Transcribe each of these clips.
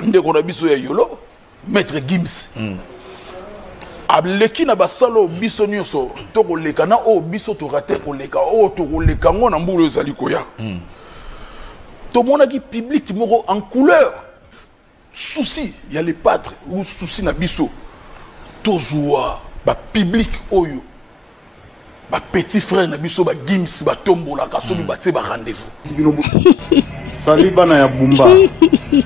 ndeko na biso ya yolo maître Gims ableki na basalo biso nyonso to koleka na o biso to rater koleka o to koleka ngona mbulu ezali koya to mona ki public moko en couleur souci il y a les pâtres ou souci na biso to joie ba public oyo ba petit frère na biso ba Gims ba tombola ka sobi ba te ba rendez-vous Saliba na ya Bumba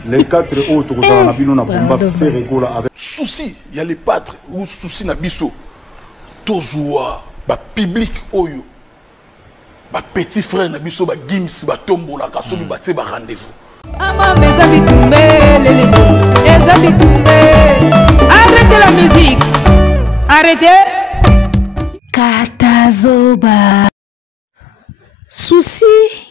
les 4 autres kozala na bino na Bumba faire égola avec souci il y a les pâtres ou souci na biso to joie ba public oyo ba petit frère na biso ba Gims ba tombola ka sobi ba te ba rendez-vous arrêtez la musique, arrêtez. Katazoba. Souci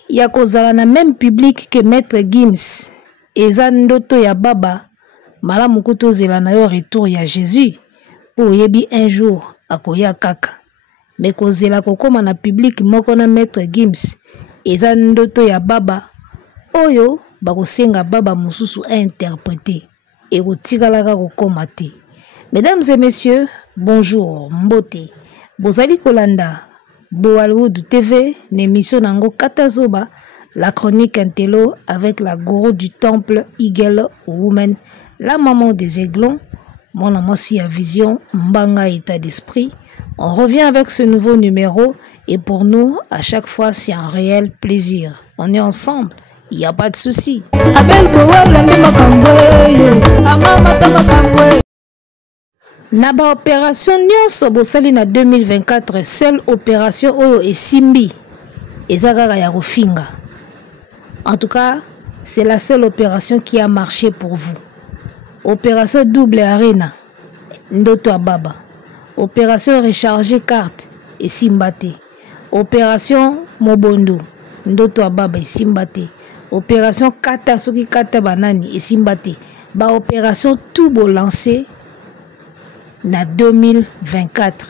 ya kozala na même public que maître Gims eza ndoto ya baba malamu kuto zela na yo retour ya Jésus pour yebi un jour akoya kaka mais kozela kokoma na public moko na maître Gims eza ndoto ya baba oyo bakosenga baba mususu a interpréter et kotikalaka kokoma te. Mesdames et messieurs, bonjour, mbote. Bozali kolanda Boalwood TV, l'émission Nango Katazoba, la chronique intello avec la gourou du temple Eagle Woman, la maman des aiglons, mon amour si à vision, Mbanga état d'esprit. On revient avec ce nouveau numéro et pour nous, à chaque fois, c'est un réel plaisir. On est ensemble, il n'y a pas de souci. Naba opération nyonso bosali na 2024 seule opération oyo esimbi ezakaka ya kofinga. En tout cas, c'est la seule opération qui a marché pour vous. Opération double arena ndoto ababa. Opération recharger carte esimbate. Opération mobondo ndoto ababa esimbate. Opération kata soki kata banani esimbate. Ba opération tout bo lancé na 2024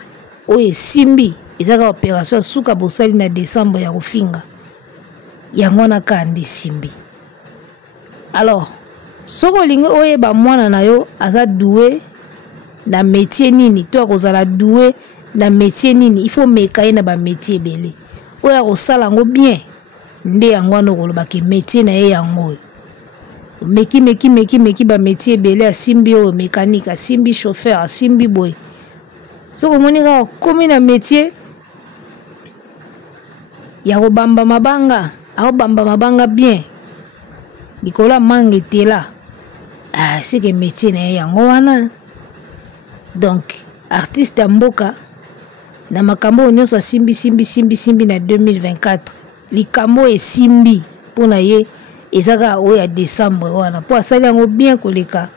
oye simbi ezaka opération suka bosali na décembre ya kofinga yango na kande simbi. Alors soko lingi oye ba mwana na yo aza doué na métier nini to akozala doué na métier nini il faut mekaye na ba métier belé oya kosala ngo bien nde yango no koloba ke métier na ye yango meki ba métier belé asimbi o mécanique asimbi chauffeur asimbi boy soko monika komi na métier ya ko bamba mabanga a bamba mabanga bien dikola mange tela c'est que métier na yango wana. Donc artiste mboka na makambo nyonso simbi na 2024 likambo esimbi pona ye ezaka oya décembre wana po asali yango bien koleka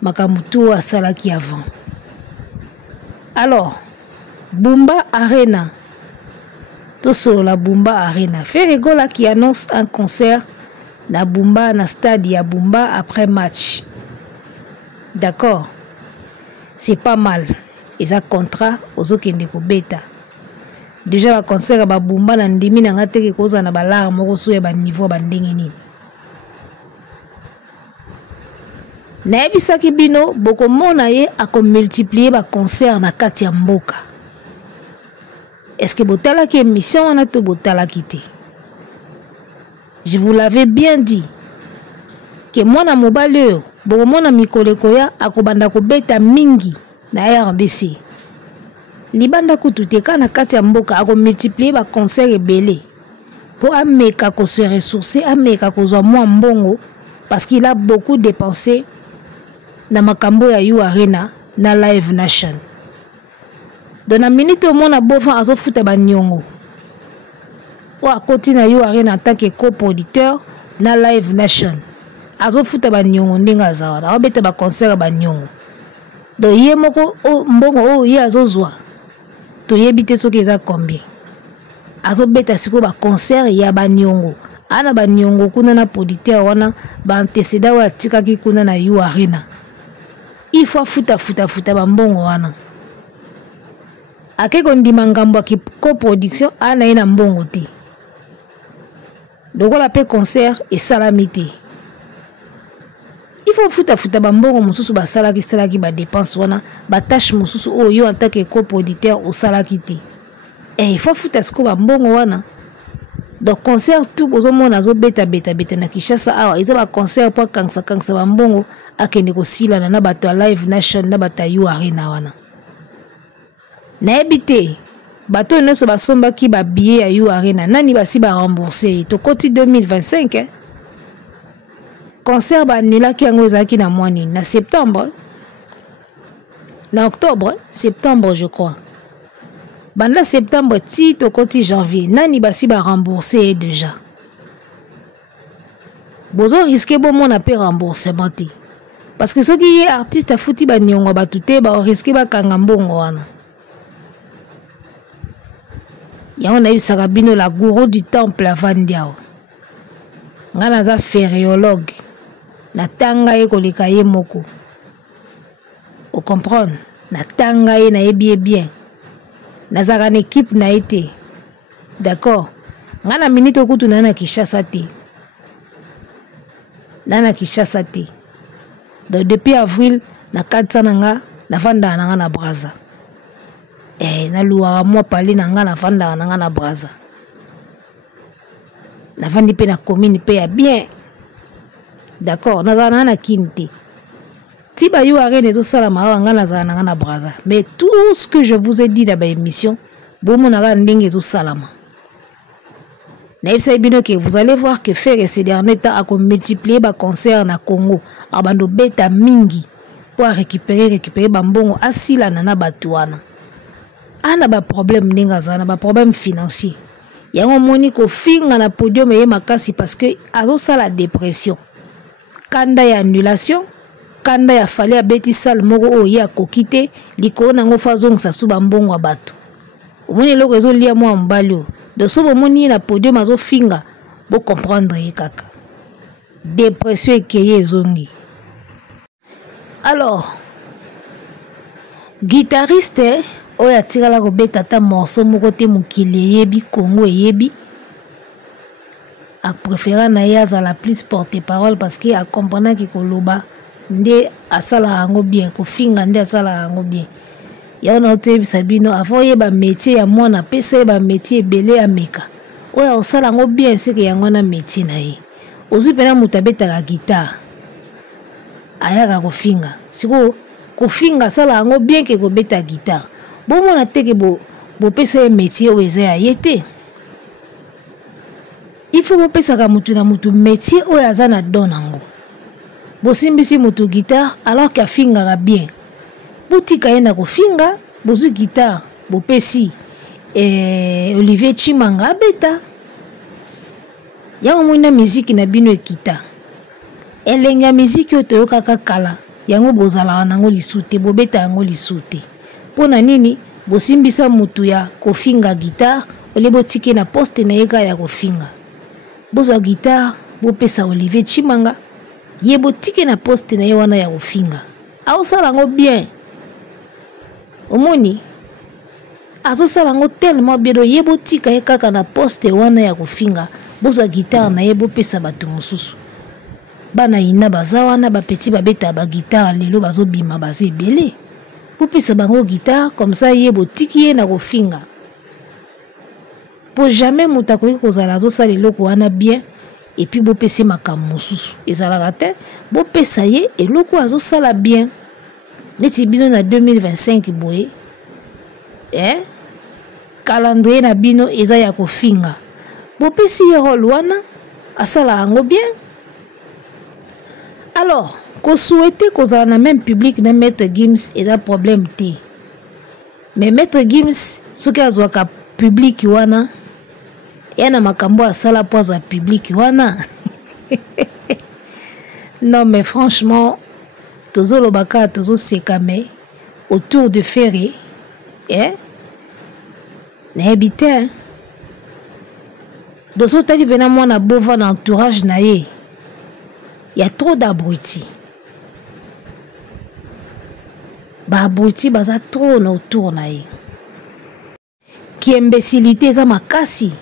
makambo tout asalaki avant. Alors Bumba Arena to sur la Bumba Arena Ferregola qui annonce un concert na Bumba na stade ya Bumba après match. D'accord, c'est pas mal. Et ça contrat aux okende ko beta. Déjà ba concert ba Bumba na ndimi na ngate ke koza na balar moko suye ba niveau ba ndenge nini. Na ebisaki bino boko mona ye ako multiplier ba concert na kati ya mboka. Est-ce que botala ki émission wana to botala kité? Je vous l'avais bien dit que mwana mobali boko mona mikoleko ya akobanda ko beta mingi na RDC. Libanda kututeka na kati ya mboka ako multiplier ba concert ebele pour ameka ko se ressourcer, ameka ko zwa mwa mbongo parce qu'il a beaucoup dépensé na makambo ya You Arena na Live Nation. Dans la minute au monde a bofa azo futa ba nyongo. Wa koti na You Arena en tant que coproducteur na Live Nation. Azo futa ba nyongo ndinga zawana. Obeta ba concert ba nyongo. Do ye moko o mbongo o ye azo zwa. To yebite soki eza combien. Azo beta siko ba concert ya ba nyongo. Ana ba nyongo kuna na producteur wana ba antecédent wa tikaki kuna na You Arena. Il faut futa ba mbongo wana. Ake kondima ngambo ya coproduction ana ina mbongo te. Dokola pe concert et salamité. il faut futa bambongo mosusu basalaki salaki ba dépense wana ba tâche mosusu oyo en tant que coproducteur au salaki te il faut futa siko bambongo wana. Donc concert tout bozomona zo beta na Kinshasa awa ils ba concert pour kangsa bambongo akende ko sila na bato ya Live Nation na bato ya Arena wana na ebité bato nyonso basombaki ba billet ya Arena nani basi ba rembourser to koti 2025 concert ba annulaki yango ezaki na mois na septembre na octobre septembre je crois. Banda septembre ti to koti janvier nani basi ba rembourser déjà. Bozo risquer bon mon appel remboursement ti. Parce que ceux qui est artiste fouti ba nyongo ba tuté ba risquer ba kanga mbongo wana. Ya on a eu Sarabino la gourou du temple à Vandiao. Ngana za fériologue. Na tanga e koleka ye moko. Vous comprenez? Na tanga e na ebie bien. Nazara une équipe na été. D'accord. Ngana minute okutu na Kinshasa te. Na Kinshasa te. Donc depuis avril na 400 nanga na vanda nanga na Braza. Na luwa moi parler nanga na vanda nanga na Braza. Na vandi pe na commune pe ya bien. D'accord. Nazara na kinte. Tiba yu arène ezo sala mawa ngana za na Braza. Mais tout ce que je vous ai dit dans l'émission, bomo na ndenge ezo salama. Na ibsa bino que vous allez voir que faire ces derniers temps a multiplier ba concert na Congo, abando beta mingi pour récupérer bambongo asila na batuana. Ana ba problème ndinga za na ba problème financier. Yango moni ko finga na podium e makasi parce que azo sala dépression. Kanda ya annulation kanda ya fali ya beti sal moko oya kokite liko na ngo fazong sa suba mbongo bato omoni loko ezo lia mwa mbalo de so bomoni na podium azo finga bo comprendre kaka dépression ekeye ezongi. Alors guitariste oya tirala ko beta ta morceau moko te mukili yebi Congo yebi a préféré na yaza la plus porte-parole parce que a comprendre ki koloba nde asala yango bien ko finga nde asala yango bien ya na ote sabino avant yeba métier ya mwana pesa ba métier belé ya meka oya osala yango bien c'est que yango na métier na ye ozu pena mutabeta la guitare ayaka ko finga siko ko finga sala yango bien ke ko beta guitare bon mona teke bo pesa métier o eza ya yete. Il faut pesa ka mutu na mutu métier o ya za na donango. Bosimbisi moto guitare alors que finga bien. Boutika yena ko finga, bozu guitare, bopesi Olivier Chimanga beta. Yango mwina musique na bino ekita. Elenga musique yo toyoka kala. Yango bozala nango lisute, bobeta yango lisute. Pona nini bosimbisa moto ya ko finga guitare, ole botike na poste na yeka ya ko finga. Bozwa guitare, bopesa Olivier Chimanga. Yebo tike na poste na yewana ya ofinga. Azo salango bien. Omoni. Azo salango tellement bien do yebo tika ye kaka na poste wana ya ofinga. Bozo guitare na yebo pesa batu mususu. Bana ina bazawana ba petit babeta ba guitare lelo bazo bima baze belé. Bo pesa bango guitare comme ça yebo tiki ye na ofinga. Pour jamais mutakoki kozala zo sala loko wana bien. Et puis bo pese makambo mosusu ezalaka te bo pesa ye eloko azo sala bien neti bino na 2025 boye calendrier na bino eza ya kofinga bo pesi ye rôle wana asala yango bien. Alors ko souhaiter kozala na même public na Maître Gims eza problème te mais Maître Gims soki azwaka public wana yana makambo asala pozo à public wana. Non mais franchement tozo lobaka tozo sekame autour de Ferré na habité doso tali bena mwana bova na entourage na ye y a trop d'abrutis ba abrutis baza trop na autour na ye ki imbécilité eza makasi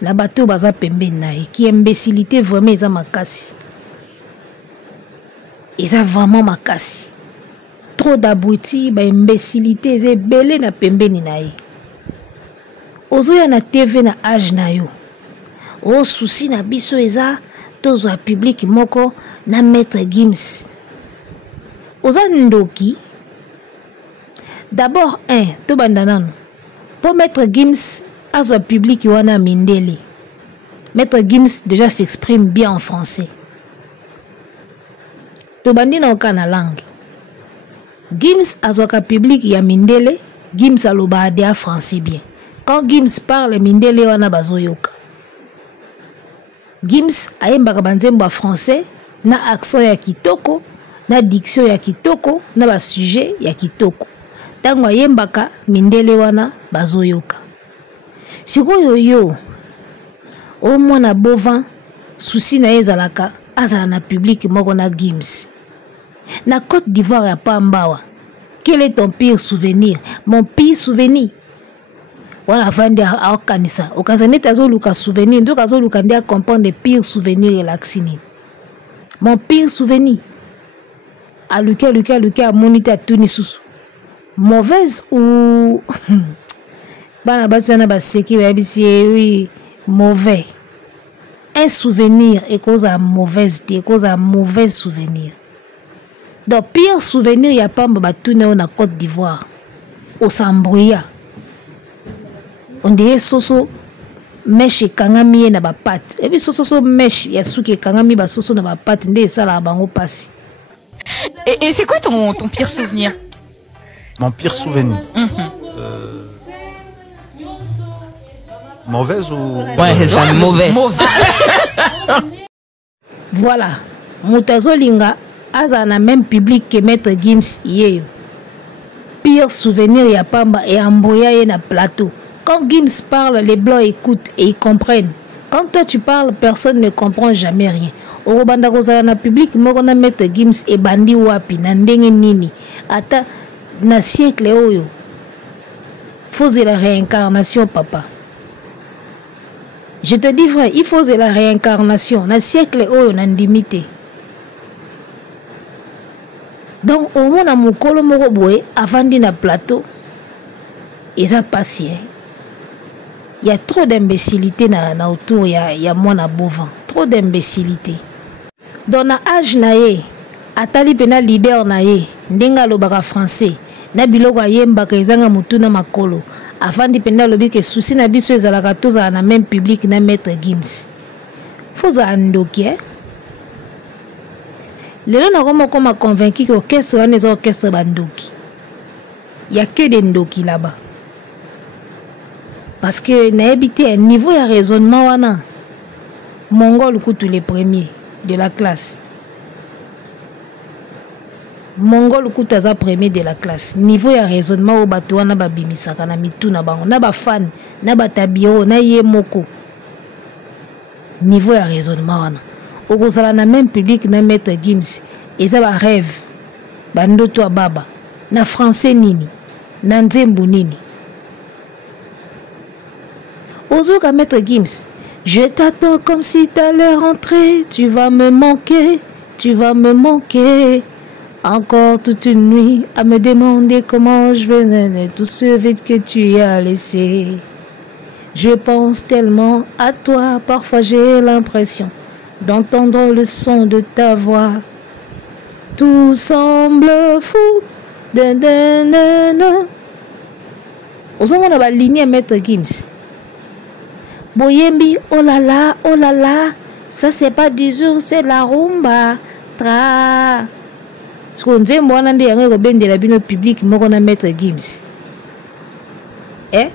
na bato baza pembeni na ye ki imbécilité vraiment eza makasi. Ils ont vraiment makasi. Trop d'abrutis, imbécilité, ils ont belé na pembeni na ye. Ozo ya na TV na âge na yo. O souci na biso eza tozo a public moko na Maître Gims. Oza ndoki. D'abord to bandanano. Pour Maître Gims azo public wana mindele. Maître Gims déjà s'exprime bien en français. To bandi na okana langue. Gims azo ka public ya mindele, Gims aloba adea français bien. Quand Gims parle mindele wana bazoyoka. Gims ayembaka banzembo français na accent ya kitoko, na diction ya kitoko, na ba sujet ya kitoko. Tango ayembaka mindele wana bazoyoka. Sikoyo yo o mwana bovin souci na ezalaka azala na public moko na Gims. Na Côte d'Ivoire ya Pambawa. Quel est ton pire souvenir? Mon pire souvenir. Voilà, vandi a kanisa. Okazane tazo luka souvenir. Donc azo luka ndia comprendre les pires souvenirs relaxini. Mon pire souvenir. A luka a monité à Tuni Susu. Mauvaise ou bana basana baseki babisi oui mauvais. Un souvenir est cause à mauvaise idée, cause à mauvais souvenir. Donc pire souvenir y a pas batune na Côte d'Ivoire. Au Sambouya. On dirait soso mesh kangami na ba pat. Et puis soso mesh ya suki kangami ba soso na ba pat nde sala bango passi. Et c'est quoi ton pire souvenir? Mon pire souvenir. Mauvaise ou... Ouais, c'est ça, mauvais. Voilà. Moutazo linga aza na même public que Maître Gims yeyo. Pire souvenir ya pamba et amboya ye na plateau. Quand Gims parle, les blancs écoutent et ils comprennent. Quand toi tu parles, personne ne comprend jamais rien. Orobanda kozala na public moko na Maître Gims e bandi wapi na ndenge nini. Ata na siècle oyo. Faut la réincarnation papa. Je te dis vrai, il faut la réincarnation. Na siècle oyo na ndimité. Donc au moins na mukolo moko boye avandi na plateau. Eza passé. Il y a trop d'imbécilité na autour ya mwana bovin. Trop d'imbécilité. Dans na âge na ye, atali pena leader na ye, ndenga lobaka français, na biloko ayembaka ezanga mutu na makolo. Afandi pena lobi ke souci na biso ezalaka toza na même public na Maître Gims. Foza andoki Lelo na koma koma convaincu que orchestre wana eza orchestre bandoki. Il y a que des ndoki là-bas. Parce que na habité un niveau de raisonnement wana. Mongol kutu les premiers de la classe. Mongol kutu aza premier de la classe. Niveau de raisonnement au bato wana babimisaka na mitu na bango, na ba fan, na batabiro, na ye moko. Niveau de raisonnement wana. Okozala na même public na Maître Gims. Eza ba rêve. Bandoto a baba. Na français nini. Na nzembo nini. Ozoka Maître Gims. Je t'attends comme si t'allais rentrer. Tu vas me manquer. Tu vas me manquer. Encore toute une nuit à me demander comment je venais tout ce vide que tu y as laissé. Je pense tellement à toi. Parfois j'ai l'impression d'entendre le son de ta voix. Tout semble fou. Ozomona ba ligne Maître Gims. Boyembi, oh là là, ça c'est pas du jour, c'est la rumba. Tra. Ce qu'on dit, moi, on a dit de la bino public, moi, on a Maître Gims. Eh?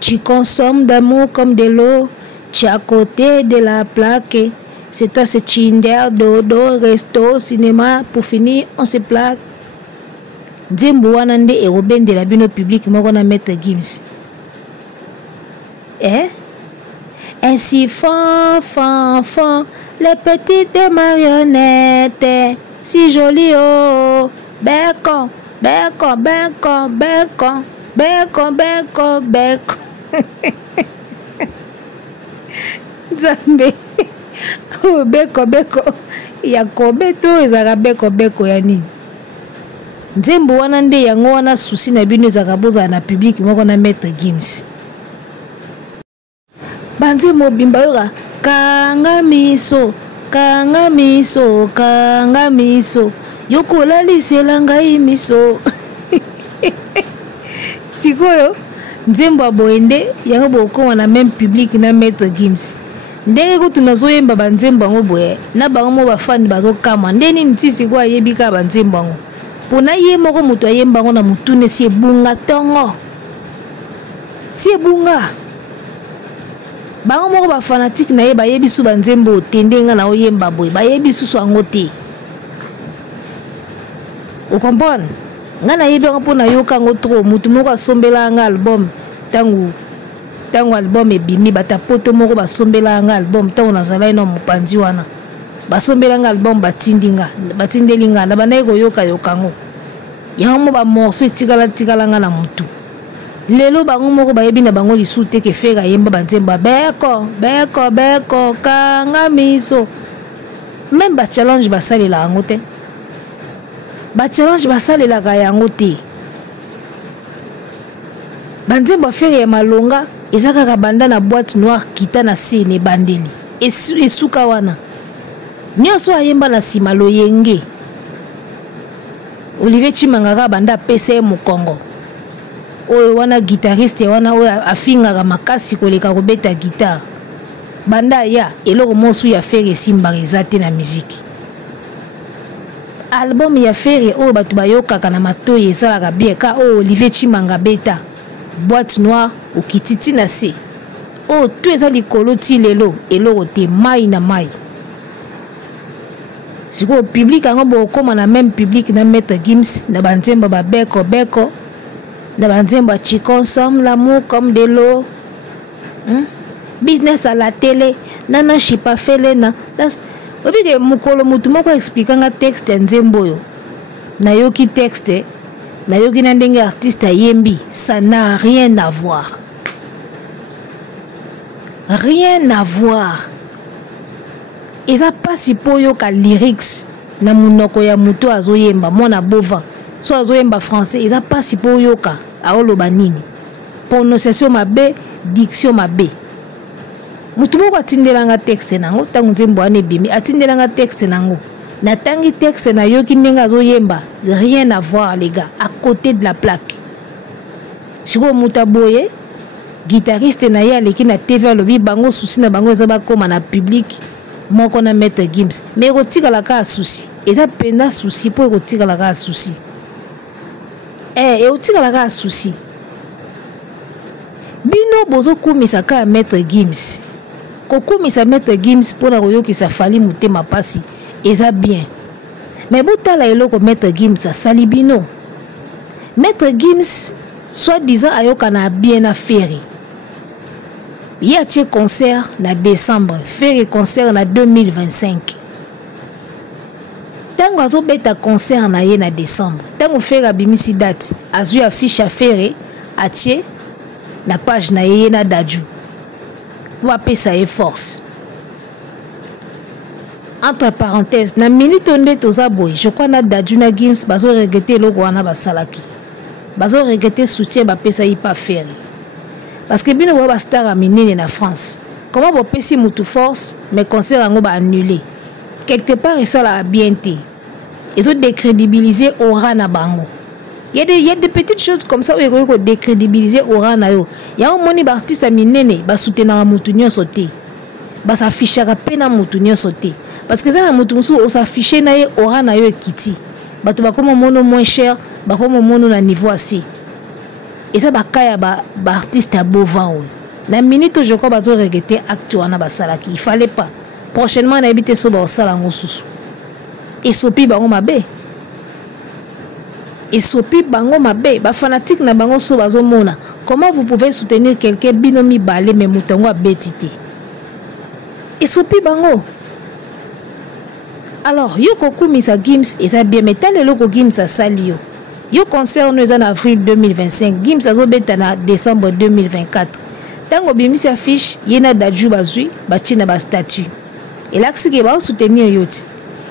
Tu consommes d'amour comme de l'eau, tu es à côté de la plaque. C'est toi, c'est Tinder, dodo, resto, cinéma. Pour finir, on se plaque. Nzembo wanande et Robin de la bino public, moi, on a Maître Gims. Eh? Ainsi fan, les petites marionnettes, si jolies oh, bécon. Zambé, oh bécon, ya kobeto ezaka beko ya nini nzembo wana nde yango wana susi na bino ezaka bozala na public moko na Maître Gims banzembo bimba yoka kanga miso yokolalisela ngai miso sikoyo nzembo aboende yango bokoma na même public na Maître Gims ndenge kutu nazoyemba banzembo yango boye na bango mo bafani bazokama ndeni nti sikoyo ayebi ka banzembo yango mpona ye moko moto ayemba yango na mutune si ebunga tongo si ebunga bango moko bafanatique na ye bayebi su banzembo te ndenga na oyemba boye bayebi susu yango te okompone nga nayebi yango mpo nayoka yango tro motu moko asombela yanga album ntango album ebimi batapoto moko basombela yanga album ntango nazalaki na mopanzi wana basombela yanga album batindeli nga na banayi koyoka yango yango mo bamorso etikala nga na motu lelo bango moko bayebi na bango lisu te ke feka yemba banzemba beko kanga miso même bachallenge basalela yango te bachallenge basalelaka yango te banzembo afere ya malonga eza kaka banda na boîte noire kita na se ne bandeli esuka wana nyonso ayemba na nsima loyenge Olivier Chimangaka banda apesa ye mokongo oyo wana guitariste wana oyo afingaka makasi koleka kobeta guitare banda ya eloko mosu ya fere esimbaka eza te na miziki album ya fere oyo bato bayokaka na matoyi esalaka bien ka oyo Olivier Chimanga beta boîte noire okititi na se oyo to eza likolo ti lelo eloko te mai na mai sikoyo public yango bokoma na même public na Maître Gims na banzembo beko na banzembo tu consommes l'amour comme de l'eau business à la télé nana shipa felena obike mukolo mutu moko expliquanga texte nzembo yo nayoki texte nayoki na ndenge artiste ayembi ça n'a rien à voir eza pasi po yoka lyrics na munoko ya mutu azoyemba mwana bova so azoyemba français eza pasi po yoka aoloba nini prononciation mabe diction mabe mutu moko atindelanga texte nango ntango nzembo wana ebimi atindelanga texte nango natangi texte na yoki ndenge azoyemba rien à voir les gars à côté de la plaque sikoyo mutu aboye guitariste na ye aleki na TV alobi bango susi na bango eza bakoma na public moko na Maître Gims mais ekotikalaka ya susi eza penda susi mpo ekotikalaka ya susi ekotikalaka ya susi bino bozokumisa ka ya Maître Gims kokumisa Maître Gims mpona koyokisa fali motema pasi eza bien mais botala eloko Maître Gims asali bino Maître Gims soi-disant ayoka na bien na feri il y a un concert en décembre, faire un concert en 2025. Tant que vous avez un concert en décembre, tant que vous faites une date, vous avez affiche à faire, la page na daju. Pour appeler ça force. Entre parenthèses, na minute onde tozaboy, je crois na daju na Gims bazo regretter le wana basalaki. Bazo regretter soutien ba pesa y pas faire. Parce que bien on star a miné en France. Comment vous payez mutu force mais concert en va annulé. Quelque part ça la bien été. Ils ont décrédibilisé aura na bango. Il y a des petites choses comme ça où ils ont décrédibilisé aura na yo. Il y a un moni artiste a miné ba soutenir mutu nyo sauté. Ba s'afficher à peine mutu nyo sauté. Parce que ça na mutu musu on s'afficher na yo aura na yo kiti. Ba to ba comme mono moins cher, ba comme mono na niveau assez. Et ça bakaya ba artiste à Bovan. La minute je crois bazo regretter acte wana basalaki. Il fallait pas. Prochainement na habité so ba sala ngo susu. Et sopi bango mabe. Et sopi bango mabe, ba fanatique na bango so bazo mona. Comment vous pouvez soutenir quelqu'un binomi balé mais mutongo a betité. Et sopi bango. Alors, yo kokumi sa Gims et ça bien metal le logo Gims a sali yo. Yo concert nous en avril 2025, Gims azo beta na décembre 2024. Tango bimisi affiche yena daju bazui bati na ba statut. Et là que ba soutenir yoti.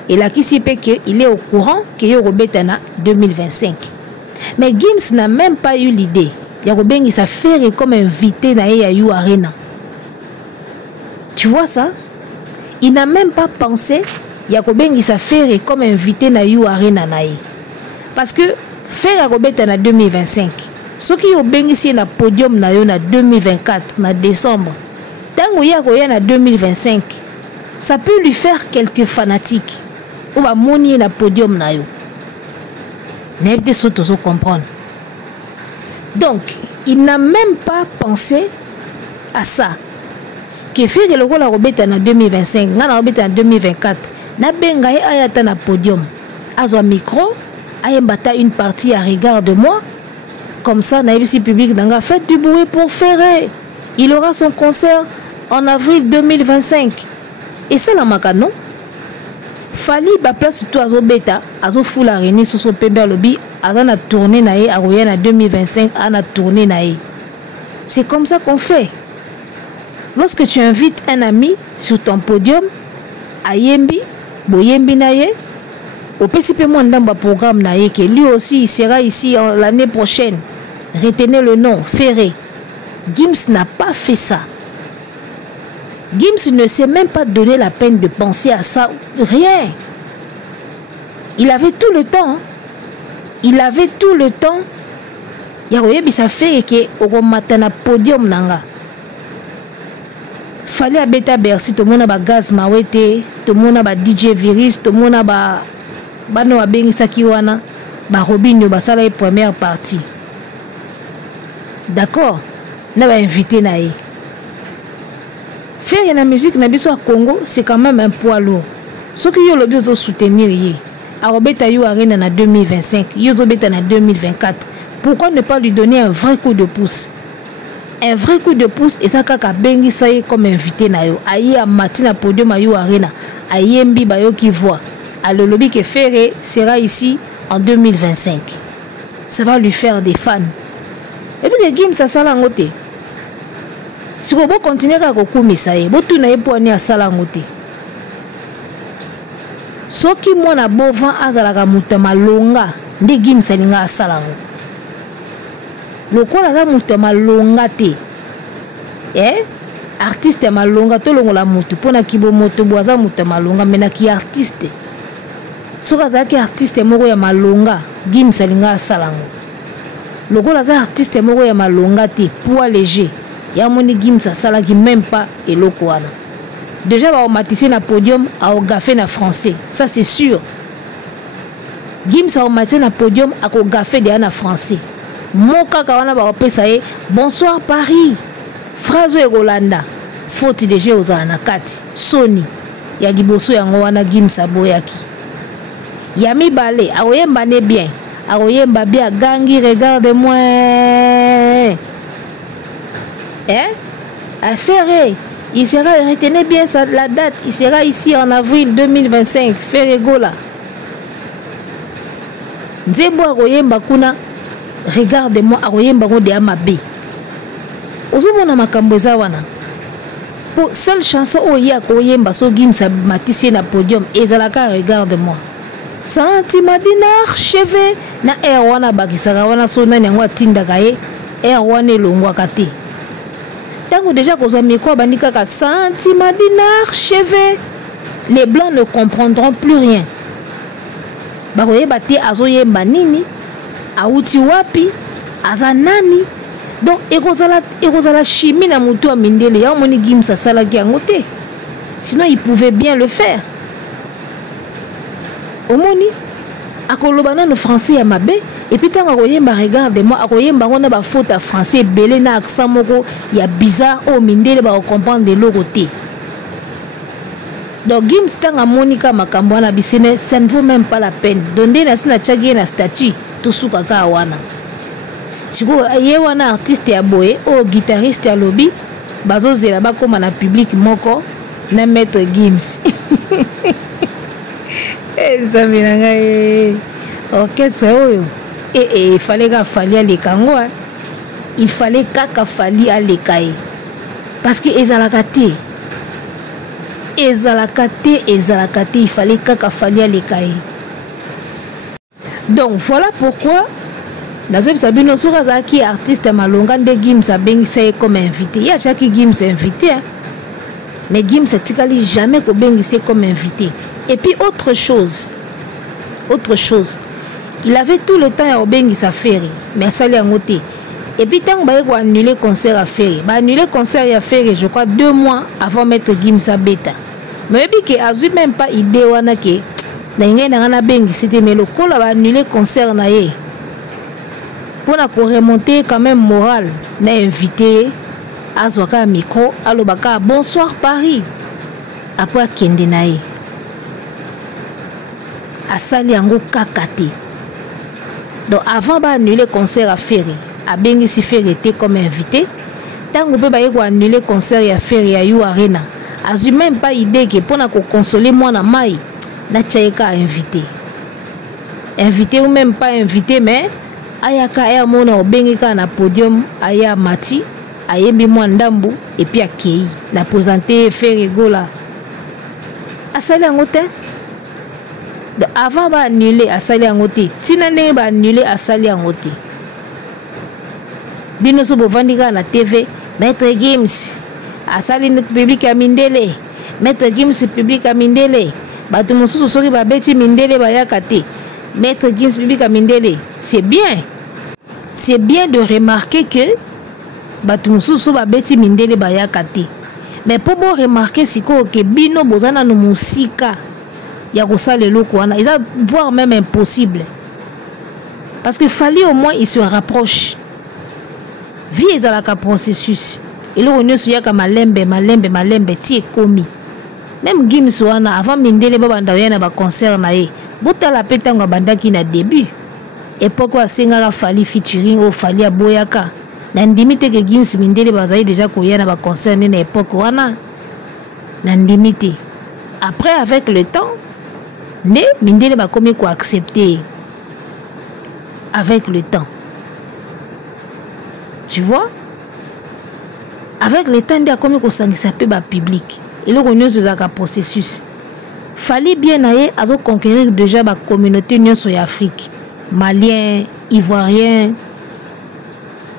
Et là, qui sait qu'il est au courant qu'il y a Robetana 2025. Mais Gims n'a même pas eu l'idée. Il y a Robin qui fait comme invité à You Arena. Tu vois ça? Il n'a même pas pensé. Il y a Robin qui fait comme invité à You Arena. Parce que faire Robetana 2025. Ce qui est bien ici na podium na 2024 na décembre. Tant qu'il y a na 2025, ça peut lui faire quelques fanatiques. Ou va monier na podium na yo. N'est pas ce que comprendre. Donc, il n'a même pas pensé à ça. Que faire le rôle à Robetana en 2025, na Robetana en 2024, na benga ayata na podium. Azo micro, ayembata une partie à regarde-moi. Comme ça, Naïbisi public n'a fait du bruit pour Ferré. Il aura son concert en avril 2025. Et c'est la macano. Fali ba place tout azo beta, azo foula rené sur son pembe lobby, azo na tourné naé à Royan en 2025, a na tourné naé. C'est comme ça qu'on fait. Lorsque tu invites un ami sur ton podium, à Yembi, Boyembi naé, au PCP Mwandamba programme naé, que lui aussi il sera ici l'année prochaine. Retenez le nom, Ferré. Gims n'a pas fait ça. Gims ne s'est même pas donné la peine de penser à ça. Rien. Il avait tout le temps. Il avait tout le temps. Il ça fait que au matana podium nanga. Fallait à Beta Bercy, tout le monde a gaz mawete, tout le monde a DJ Virus, tout le monde a bano abengi sakiwana, ba Robinho basala la première partie. D'accord? N'a pas invité naé. Faire la musique na biso à Congo, c'est quand même un poids lourd. Ce qui yo le bio soutenir yé. A Robeta You Arena en 2025, yo beta en 2024. Pourquoi ne pas lui donner un vrai coup de pouce? Un vrai coup de pouce et ça kaka bengi ça y comme invité na yo. Aïe à matina podium à You Arena. Aïe mbi ba yo qui voit. À le lobby que Ferré sera ici en 2025. Ça va lui faire des fans. Et puis Gims ça sala ngote. Si vous continuez à kokumisa ye, vous tournez pour aller à sala ngote. Ce qui moi na bon vent azalaka muta malonga, ndi Gims alinga sala ngo. Lokola za muta malonga te. Artiste malonga to longola mutu pona kibo moto boza muta malonga mena ki artiste. Soka za ki artiste moko ya malonga, Gims alinga sala ngo. Lokola za artiste moko ya malonga te, poids léger. Ya moni Gims sala qui même pas eloko wana. Déjà va matissé na podium a gafé na français, ça c'est sûr. Gims a matissé na podium a gafé de na français. Moka kawana ba opesa ye bonsoir Paris. Phrase e Rolanda. Faute de jeu aux anakati. Sony ya liboso yango wana Gims aboyaki. Ya mibale a oyemba ne bien. A oyemba bien gangi regarde-moi. À Ferré, il sera, retenez bien ça, la date, il sera ici en avril 2025, Ferré Gola. Nzembo aroyemba kuna, regarde-moi, aroyemba de Amabe. Ozomona makambo eza wana. Pour seule chanson oya koyemba so Gims matissé na podium, ezalaka regarde-moi. Sentiment dinar cheve na air wana bakisaka wana so nani yango atindaka ye, air wana elongwaka te. Tant déjà que vous micro bandika ka sentiment dinar cheve, les blancs ne comprendront plus rien. Bakoye bate azoye banini, auti wapi, azanani. Donc ekozala chimie na mutu amindele ya moni Gims sala ki angote. Sinon il pouvait bien le faire. Omoni akolobana no français ya mabe. Et puis tant akoyemba regarde-moi akoyemba ngona ba faute à français belé na accent moko ya bizarre o mindele ba comprendre de l'autre côté. Donc Gims tanga monika makambo na bisene ça ne vaut même pas la peine. Donde na sina tchagi na statut to suka ka wana. Siko ye wana artiste ya boye o guitariste ya lobby bazo zela ba koma na public moko na maître Gims. Ça me ok c'est oyo. Et il fallait qu'il fallait les kango. Il fallait qu'il fallait les cailler. Parce que ezalakate. ezalakate, il fallait kaka fallait les cahiers. Donc voilà pourquoi dans Sabino Souraza qui est artiste malonga de Gims a bien essayé comme invité. Il y a chaque Gims invité, hein. Mais Gims a tikali jamais que bien essayé comme invité. Et puis autre chose, il avait tout le temps à bien sa ferry, mais ça lui a noté. Et puis tant qu'on va annuler concert à ferry, annuler concert à ferry, je crois 2 mois avant mettre Gims à bêta. Mais puis qu'il a même pas idée wana que na bengi c'était mais le col va annuler concert na ye. Pour remonter quand même moral, na invité à Zoaka micro, à l'obaka bonsoir Paris. Après kende na ye. A sali yango kakate. Donc avant ba annuler concert à ferry, a bengi si ferry était comme invité. Tant qu'on peut ba annuler concert à ferry à You Arena. A même pas idée que pour na consoler moi na mai na tchaika invité. Invité ou même pas invité mais ayaka aya mona obengika na podium aya mati ayembi mwandambu et puis akei na présenter faire gola asali angote avant ba annuler asali angote tina ne ba annuler asali angote bino so bovandika na TV Maître Gims asali public ya Mindele Maître Gims public ya Mindele bato mosusu soki ba beti Mindele bayaka te Maître Gims public à Mindele, c'est bien. C'est bien de remarquer que Batumsusu ba beti Mindele bayakate. Mais pour bon remarquer si que bino bozana no musika ya kosala loko wana, ils voire même impossible. Parce qu'il fallait au moins ils se rapprochent. Vie ezalaka processus. Et là on est yaka malembe tie komi. Même Gims wana avant Mindele babanda yana ba concert na ye. Bota la pétango bandaki na début. Époque où Sengara Fali featuring au Fali à Boyaka. Nandimite que Gims Mindele bazai déjà koyana ba concert na époque wana. Nandimite. Après avec le temps, né Mindele ba komi ko accepter. Avec le temps. Tu vois? Avec le temps de komi ko sangisa pe ba public. Et le reneuse zaka processus. Fallait bien aller à conquérir déjà la communauté nyonso ya Afrique. Maliens, Ivoiriens,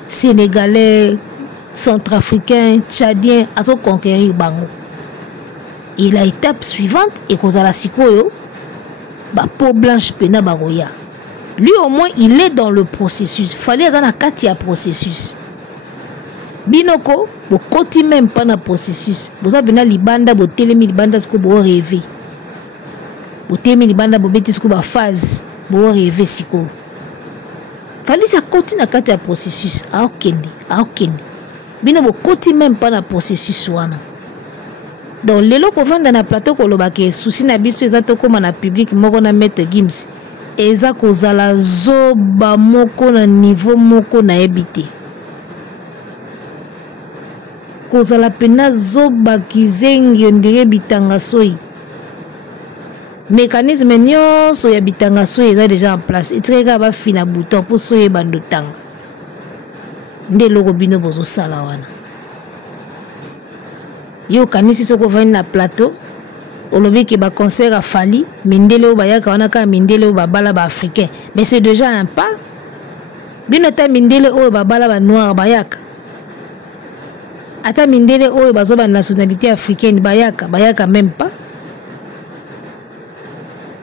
Sénégalais, Centrafricains, Tchadiens, à conquérir bango. Et la étape suivante est que la sikoyo, ba peau blanche pena baroya. Lui au moins il est dans le processus. Fallait aller à katia processus. Binoko, bo koti même pas na processus. Boza bena libanda bo telemi libanda sko bo rêver. Botemi libanda bobeti siko ba phase bo rêver siko. Fallait ça continue à kati ya processus. A okende. Bino bo koti même pas na processus wana. Donc lelo ko vanda na plateau ko lobake souci na biso ezato koma na public moko na Maître Gims. Eza ko zala zoba moko na niveau moko na ebité. Ko zala pena zoba kizengi ondire bitanga soi. Mécanisme nyonso ya bitanga soye eza déjà en place. Etreka ba fina bouton pour soye bando tanga. Nde loko bino bozo sala wana. Yo kanisi soko vani na plateau. Olobi ki ba concert a Fali, Mindele o bayaka wana ka Mindele o babala ba africain. Mais c'est déjà un pas. Bino ta Mindele o babala ba noir bayaka. Ata Mindele o bazo ba nationalité africaine bayaka même pas.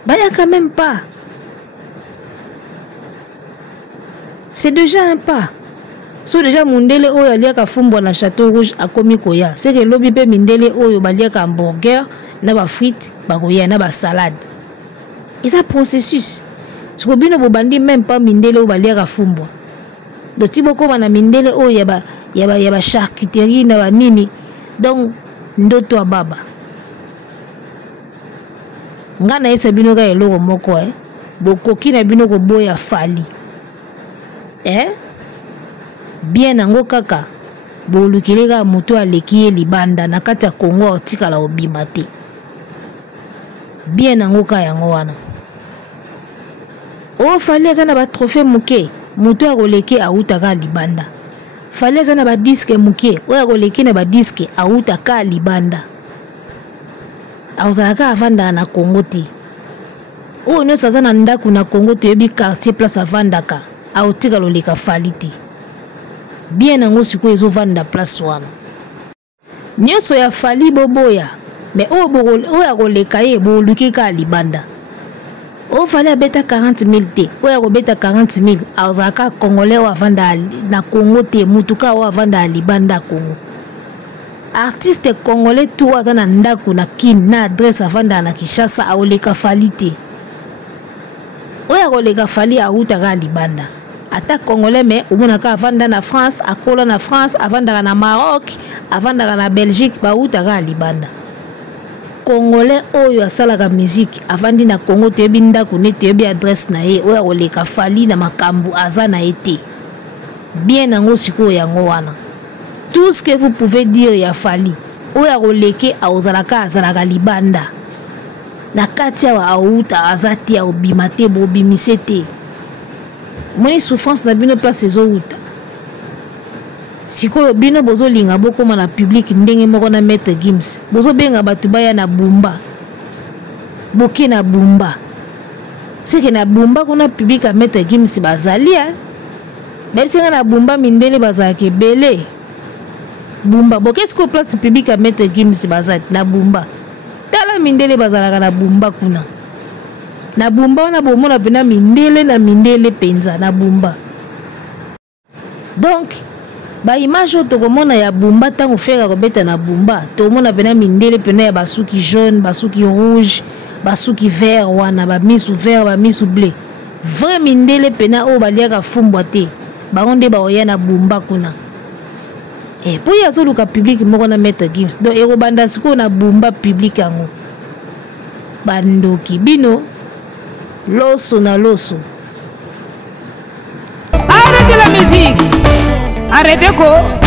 Bayaka même pas. C'est déjà un pas. So déjà Mindele oyo aliaka fumbo na Château Rouge a komi koya. C'est que lobi pe Mindele oyo baliaka hamburger na ba frites ba koya na ba salade. Et ça processus. Ce que bino bobandi même pas Mindele oyo baliaka fumbo. Do tiboko bana Mindele oyo ya ba charcuterie na ba nini. Donc ndoto baba. Ngana yebisa bino ka eloko moko bokoki na bino ko boya Fali bien nango kaka bolukileka moto aleki libanda na kati ya Congo otikala obima te bien nango ka yango wana o Fali azana ba trophée muke moto akoleki autaka libanda Fali azana ba disque muke o akoleki na ba disque autaka libanda azalaka avandaka na Congo te oyo nyonso aza na ndako na Congo toyebi quartier place avandaka aotika loleka Fally te bien nango sikoyo ezovanda place wana nyonso ya Fally boboya mais oyo akoleka ye boluki ka libanda oyo Fally abeta 40,000 te oyo akobeta 40,000 azalaka congolais oyo avanda na Congo te mutuka oyo avanda libanda Congo artiste congolais tout aza na ndako na kin na adresse avanda na Kinshasa aoleka Fally te oyo akoleka Fally autaka libanda ata congolais mais omonaka avanda na France akola na France avandaka na Maroc avandaka na Belgique bautaka libanda congolais oyo asalaka musique avandi na Congo toyebi ndako ne toyebi adresse na ye oyo akoleka Fally na makambo aza na ete bien nango sikoyo yango wana tout ce que vous pouvez dire ya Fally oyo akoleke azalaka libanda na kati awa auta aza te aobima te bobimise te moni souffrance na bino place ezouta sikoyo bino bozolinga bokoma na public ndenge moko na Maître Gims bozobenga bato baya na Bumba boke na Bumba seke na Bumba kuna public ya Maître Gims bazali même si na Bumba mindele bazalaka ebele Bumba boke siko place public ya Maître Gims bazali na Bumba tala mindele bazalaka na Bumba kuna na Bumba wana bomona pena mindele na mindele penza na Bumba donc ba image tokomona ya Bumba tango fera kobeta na Bumba tomona pena mindele pena ya basuki jaune basuki rouge basuki vert wana ba misu vert ba misu bleu vrai mindele pena o baliaka fumbwa te baonde ba oya na Bumba kuna et pour ya zoluka public moko na Maître Gims donc ekobanda siko na Bumba public yango bandoki bino loso na loso. Arrêtez la musique. Arrêtez quoi?